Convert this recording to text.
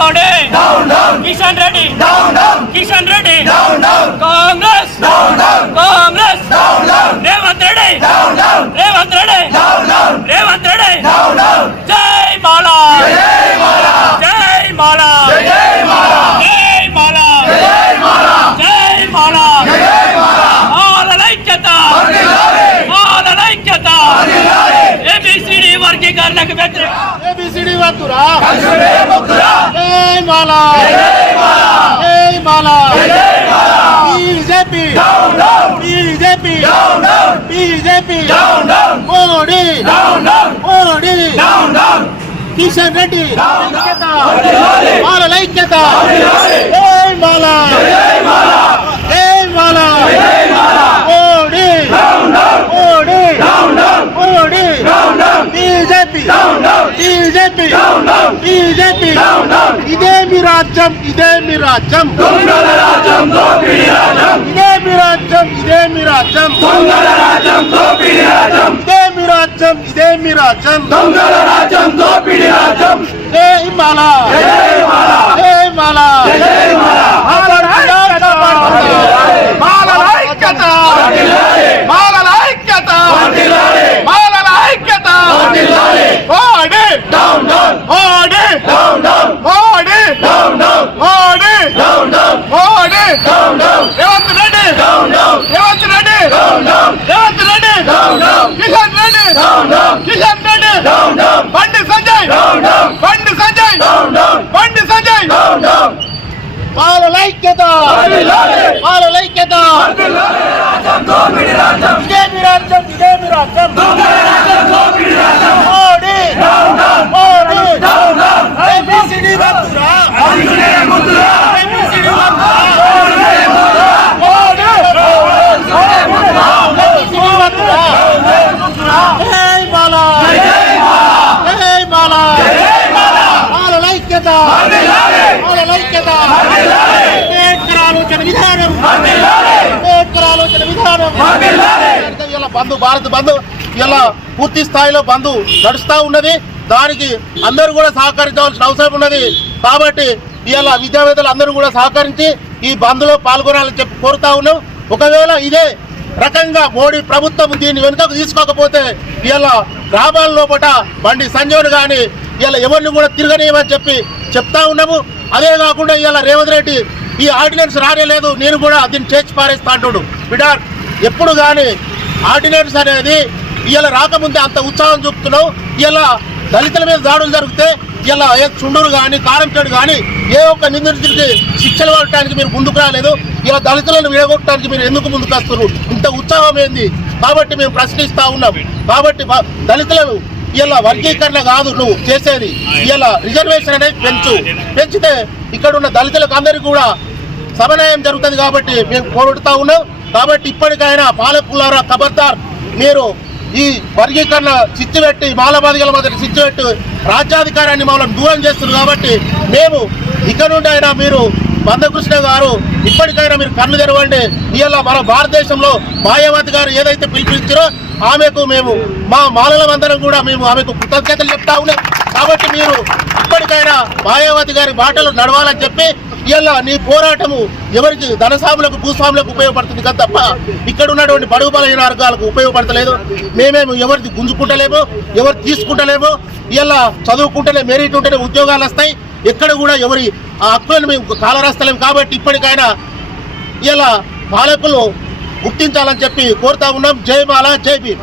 మోడీ కిషన్ రెడ్డి కిషన్ రెడ్డి కాంగ్రెస్ కాంగ్రెస్ రేవంత్ రెడ్డి రేవంత్ రెడ్డి రేవంత్ రెడ్డి జై మాలా జై మాలా జై మాలా జై మాలా మాలల ఐక్యత మాలల ఐక్యత ఏబిసిడి వర్గీకరణకు వ్యతిరేక ఏబిసిడి వద్దురా జై మాలా జై మాలా BJP BJP BJP Modi Modi Kishan Reddy. ఐక్యత మాలల ఐక్యత జై మాలా జై మాలా Modi Modi Modi BJP BJP BJP ఇదే మీ రాజ్యం ఇదే మీ రాజ్యం ఇదే మీ రాజ్యం ఇదే మీ రాజ్యం ఇదే మీ రాజ్యం ఇదే మీ రాజ్యం జై మాలా జై మాలా మాలల ఐక్యత మాలల ఐక్యత మాలల ఐక్యత మోడీ మోడీ మోడీ మోడీ మోడీ రేవంత్ రెడ్డి రేవంత్ రెడ్డి రేవంత్ రెడ్డి కిషన్ రెడ్డి కిషన్ రెడ్డి బండి సంజయ్. బండి సంజయ్. బండి సంజయ్. మాలల ఐక్యత మాలల ఐక్యత రాజ్యం రాజ్యం మోడీ మోడీ ABCD వద్దురా ABCD వద్దురా మోడీ ABCD వద్దురా జై మాలా జై మాలా మాలల ఐక్యత మాలల ఐక్యత అంబేద్కర్ ఆలోచన విధానం అంబేద్కర్ ఆలోచన విధానం ఇలా బంధు భారత్ బంధు ఇలా పూర్తి స్థాయిలో బంధు నడుస్తూ ఉన్నది. దానికి అందరూ కూడా సహకరించవలసిన అవసరం ఉన్నది. కాబట్టి ఇవాళ విద్యావేత్తలు అందరూ కూడా సహకరించి ఈ బంద్లో పాల్గొనాలని చెప్పి కోరుతా ఉన్నాం. ఒకవేళ ఇదే రకంగా మోడీ ప్రభుత్వం దీన్ని వెనుకకు తీసుకోకపోతే ఇవాళ గ్రామాల లోపల బండి సంజీవన్ కానీ ఇవాళ ఎవరిని కూడా తిరగనీయమని చెప్పి చెప్తా ఉన్నాము. అదే కాకుండా ఇవాళ రేవంత్ రెడ్డి ఈ ఆర్డినెన్స్ రానేలేదు. నేను కూడా దీన్ని చేర్చి పారేస్తా అంటుడు. బిడా ఎప్పుడు కానీ ఆర్డినెన్స్ అనేది ఇలా రాకముందే అంత ఉత్సాహం చూపుతున్నావు. ఇలా దళితుల మీద దాడులు జరిగితే ఇలా ఏ చుండూరు కానీ కారంచేడు కానీ ఏ ఒక్క నిందితుడికి శిక్షలు పడటానికి మీరు ముందుకు రాలేదు. ఇలా దళితులను విడగొట్టడానికి మీరు ఎందుకు ముందుకు వస్తున్నారు? ఇంత ఉత్సాహం ఏంది? కాబట్టి మేము ప్రశ్నిస్తూ ఉన్నాం. కాబట్టి దళితులను ఇలా వర్గీకరణ కాదు నువ్వు చేసేది. ఇలా రిజర్వేషన్ అనేది పెంచు. పెంచితే ఇక్కడ ఉన్న దళితులకు అందరికీ కూడా సమన్వయం జరుగుతుంది కాబట్టి మేము కోరుతా ఉన్నాం. కాబట్టి ఇప్పటికైనా పాలకులారా ఖబర్దార్ మీరు ఈ వర్గీకరణ చిచ్చు పెట్టి బాలబాధికల మధ్య చిచ్చు పెట్టి రాజ్యాధికారాన్ని మమ్మల్ని దూరం చేస్తున్నారు కాబట్టి మేము ఇక్కడ నుండి అయినా మీరు బందకృష్ణ గారు ఇప్పటికైనా మీరు కళ్ళు తెరవండి. ఇవాళ మన భారతదేశంలో మాయావతి గారు ఏదైతే పిలిపించారో ఆమెకు మేము మా మాలలమందరం కూడా మేము ఆమెకు కృతజ్ఞతలు చెప్తా ఉన్నాం. కాబట్టి మీరు ఇప్పటికైనా మాయావతి గారి మాటలు నడవాలని చెప్పి ఇలా నీ పోరాటము ఎవరికి ధనస్వాములకు భూస్వాములకు ఉపయోగపడుతుంది కదా తప్ప ఇక్కడ ఉన్నటువంటి బడుగు బలహీన వర్గాలకు ఉపయోగపడతలేదు. మేమేమి ఎవరిది గుంజుకుంటలేము ఎవరు తీసుకుంటలేము ఇలా చదువుకుంటేనే మెరిట్ ఉంటేనే ఉద్యోగాలు వస్తాయి. ఎక్కడ కూడా ఎవరి ఆ హక్కులను మేము కాలరాస్తలేము. కాబట్టి ఇప్పటికైనా ఇలా పాలకులు గుర్తించాలని చెప్పి కోరుతా ఉన్నాం. జై మాల జై భీమ్.